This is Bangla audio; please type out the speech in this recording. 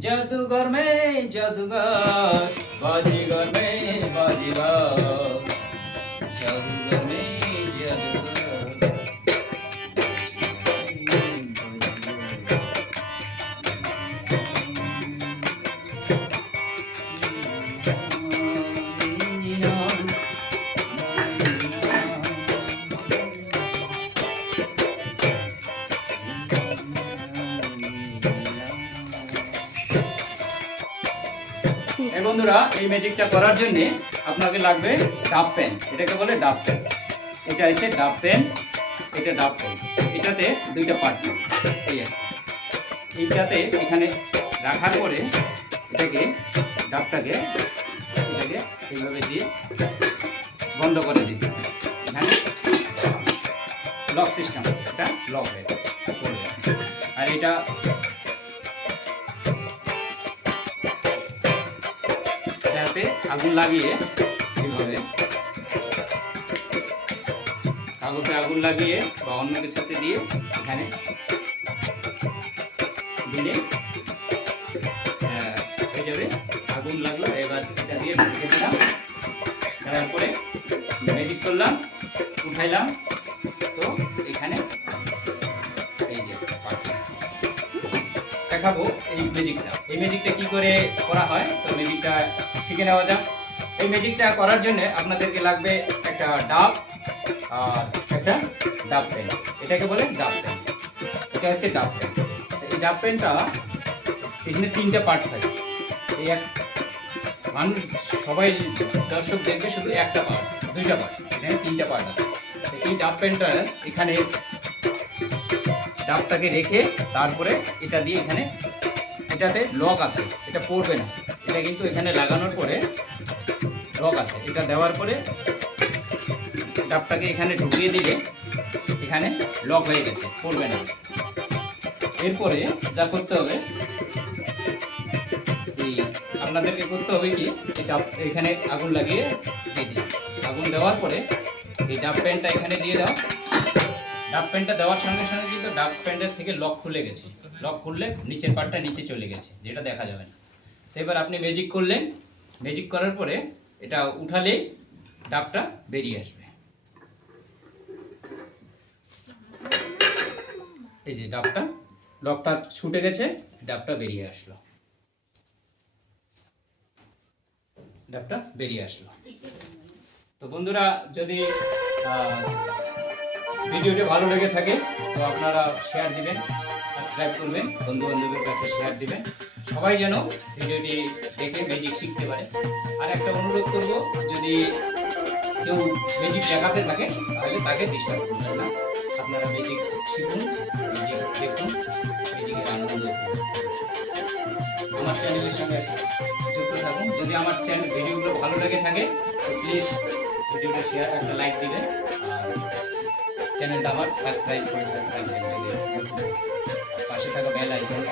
জাদুঘর মে জাদুঘর বাজিঘর মে বাজিঘর। জাদুঘর মে জাদুঘর। বন্ধুরা, এই ম্যাজিকটা করার জন্য আপনাকে লাগবে ডাব পেন এটাকে বলে ডাব পেন এটা হচ্ছে ডাব পেন এটা ডাব পেন এটাতে দুইটা পার্ট এই আছে এইটাতে এখানে রাখার পরে এটাকে ডাবটাকে এটাকে এইভাবে দিয়ে বন্ধ করে দিতে। এখানে লক সিস্টেম এটা লক হয়ে আর এটা এটাতে আগুন লাগিয়ে এইভাবে কাগজে আগুন লাগিয়ে বা অন্য কিছুতে দিয়ে এখানে দিলে হয়ে যাবে। আগুন লাগল, এবার এটা দিয়ে ঢুকে দিলাম। তারপরে ম্যাজিক করলাম, উঠাইলাম। তো এখানে দেখাবো এই ম্যাজিকটা এই ম্যাজিকটা কি করে করা হয়? তো ম্যাজিকটা শিখে নেওয়া যাক। এই ম্যাজিকটা করার জন্য আপনাদেরকে লাগবে একটা ডাব আর একটা ডাব পেন। এটাকে বলে ডাব পেন। এটা হচ্ছে ডাব পেন। এই ডাব পেনটা এখানে তিনটে পার্ট থাকে। এই এক মানুষ, সবাই দর্শক দেখবে শুধু একটা পার্ট দুইটা পার্ট এখানে তিনটা পার্ট আছে। এই ডাব পেনটা এখানে ডাবটাকে রেখে তারপরে এটা দিয়ে এখানে, এটাতে লক আছে, এটা পড়বে না। এটা কিন্তু এখানে লাগানোর পরে লক আছে। এটা দেওয়ার পরে ডাবটাকে এখানে ঢুকিয়ে দিলে এখানে লক হয়ে গেছে, পড়বে না। এরপরে যা করতে হবে, এই আপনাদেরকে করতে হবে কি, এই ডাব এখানে আগুন লাগিয়ে দিয়ে দিই আগুন দেওয়ার পরে এই ডাব প্যান্টটা এখানে দিয়ে দাও। ডাব প্যান্টটা দেওয়ার সঙ্গে সঙ্গে কিন্তু ডাব প্যান্টের থেকে লক খুলে গেছে। লক খুললে নিচের পার্টটা নিচে চলে গেছে, যেটা দেখা যাবে না। তো এবার আপনি ম্যাজিক করলেন। ম্যাজিক করার পরে এটা উঠালেই ডাবটা বেরিয়ে আসবে। এই যে ডাবটা, লকটা ছুটে গেছে, ডাবটা বেরিয়ে আসলো। ডাবটা বেরিয়ে আসলো। তো বন্ধুরা, যদি ভিডিওটি ভালো লেগে থাকে, তো আপনারা শেয়ার দিবেন সাবস্ক্রাইব করবেন বন্ধু বান্ধবের কাছে শেয়ার দিবেন। সবাই যেন ভিডিওটি দেখে ম্যাজিক শিখতে পারে। আর একটা অনুরোধ করব, যদি কেউ ম্যাজিক দেখাতে থাকে, তাহলে তাকে ডিস্টার্ব করবেন না। আপনারা ম্যাজিক শিখুন ম্যাজিক দেখুন ম্যাজিকের আনন্দ আমার চ্যানেলের সঙ্গে যুক্ত থাকুন। যদি আমার চ্যানেল ভিডিওগুলো ভালো লেগে থাকে, তো প্লিজ ভিডিওটা শেয়ার একটা লাইক দিবেন। আর চ্যানেলটা আমার সাবস্ক্রাইব করে রাখবেন পাশে থাকা বেল আইকন